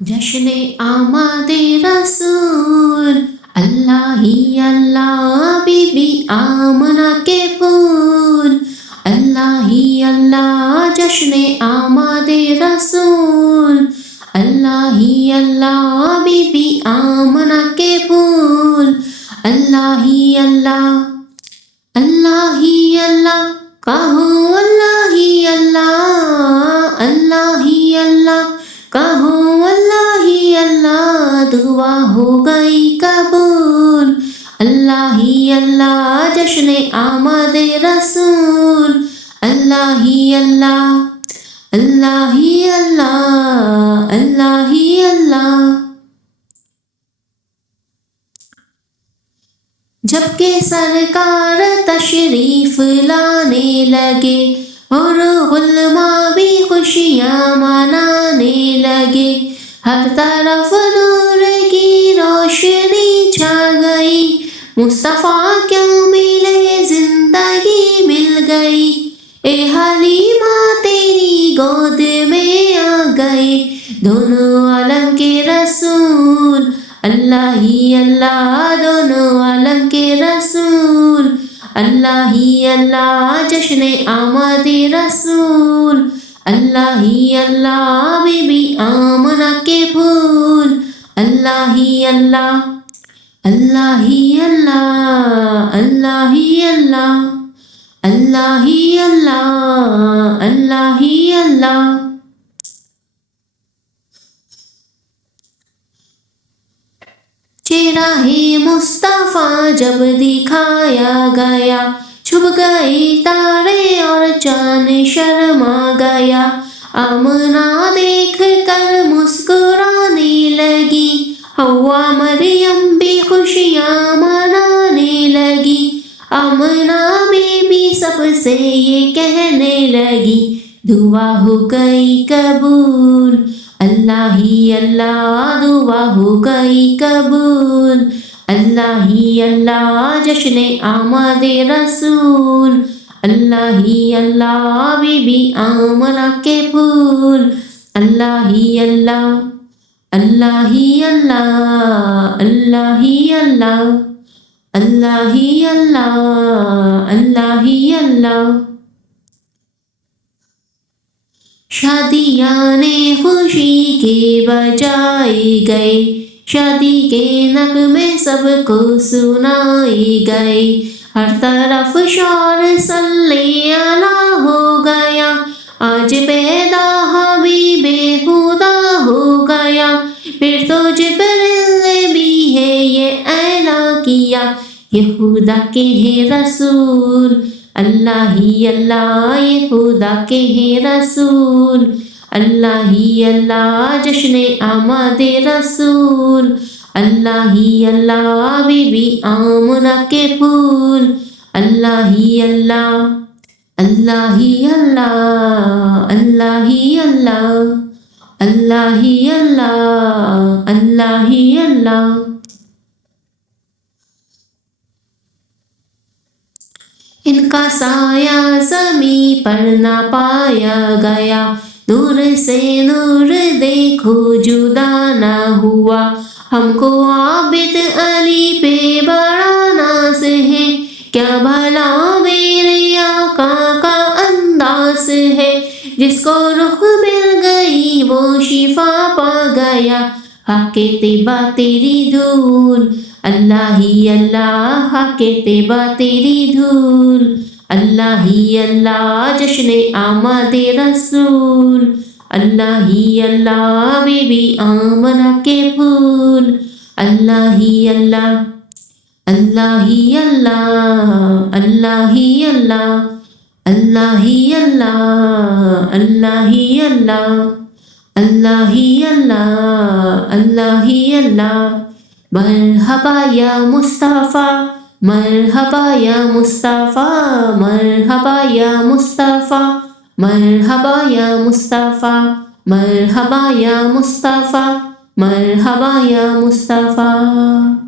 جشن آمد رسول، اللہ ہی اللہ، بی بی آمنہ کے پھول، اللہ ہی اللہ، جشن آمد رسول، اللہ ہی اللہ، بی بی آمنہ کے پھول، اللہ ہی اللہ، اللہ ہی اللہ، کہو اللہ ہی اللہ، اللہ ہی اللہ، کہو اللہ ہی اللہ، دعا ہو گئی قبول، اللہ ہی اللہ، جشن آمد رسول، اللہ ہی اللہ، اللہ ہی اللہ، اللہ ہی اللہ۔ جب کہ سرکار تشریف لانے لگے اور علماء بھی خوشیاں منانے لگے، ہر طرف نور کی روشنی چھا گئی، مصطفیٰ کیوں ملے زندگی مل گئی، اے حلیمہ تیری گود میں آ گئے دونوں عالم کے رسول، اللہ ہی اللہ، دونوں عالم کے رسول، اللہ ہی اللہ، جشن آمد رسول، اللہ ہی اللہ، بی بی آمنہ کے پھول، اللہ ہی اللہ، اللہ ہی اللہ، اللہ ہی اللہ، اللہ ہی اللہ، اللہ ہی اللہ۔ چہرہ مصطفیٰ جب دکھایا گیا، چھپ گئی تارے اور چاند شرما گیا، آمنہ دیکھ کر مسکرانے لگی، حوا مریم بھی خوشیاں منانے لگی، آمنہ بی بی سب سے یہ کہنے لگی، دعا ہو گئی قبول، اللہ ہی اللہ، دعا ہو گئی قبول، اللہ ہی اللہ، جشن آمد رسول، اللہ ہی اللہ، بی بی آمنہ کے پھول، اللہ ہی اللہ، اللہ ہی اللہ، اللہ ہی اللہ، اللہ ہی اللہ، اللہ ہی اللہ۔ شادیاں خوشی کے بجائے گئے، شادی کے نغمے سب کو سنائے گئے، ہر طرف شور صلی اللہ ہو گیا، آج پیدا حبیب خدا ہو گیا، پھر تو جبریل نے بھی ہے یہ اعلان کیا، یہ خدا کے ہیں رسول، اللہ ہی اللہ، یہ خدا کے ہیں رسول، اللہ ہی اللہ، جشن آمد رسول، اللہ ہی اللہ، بی بی آمنہ کے پھول، اللہ ہی اللہ، اللہ ہی اللہ، اللہ ہی اللہ، اللہ ہی اللہ، اللہ ہی اللہ۔ ان کا سایہ زمیں پر نہ پایا گیا، نور سے نور دیکھو جدا نہ ہوا، ہم کو عابد علی پہ بڑا ناز ہے، کیا بھلا میرے آقا کا انداز ہے، جس کو رخ مل گئی وہ شفا پا گیا، حق طیبہ تیری دھول، اللہ ہی اللہ، حق طیبہ تیری دھول، اللہ ہی اللہ، جشن آمد رسول، اللہ ہی اللہ، بی بی آمنہ کے پھول، اللہ ہی اللہ، اللہ ہی اللہ، اللہ ہی اللہ، اللہ ہی اللہ، اللہ ہی اللہ، اللہ ہی اللہ، اللہ ہی اللہ۔ مرحبا یا مصطفیٰ، مرحبا یا مصطفیٰ، مرحبا یا مصطفیٰ، مرحبا یا مصطفیٰ، مرحبا یا مصطفیٰ، مرحبا یا مصطفیٰ۔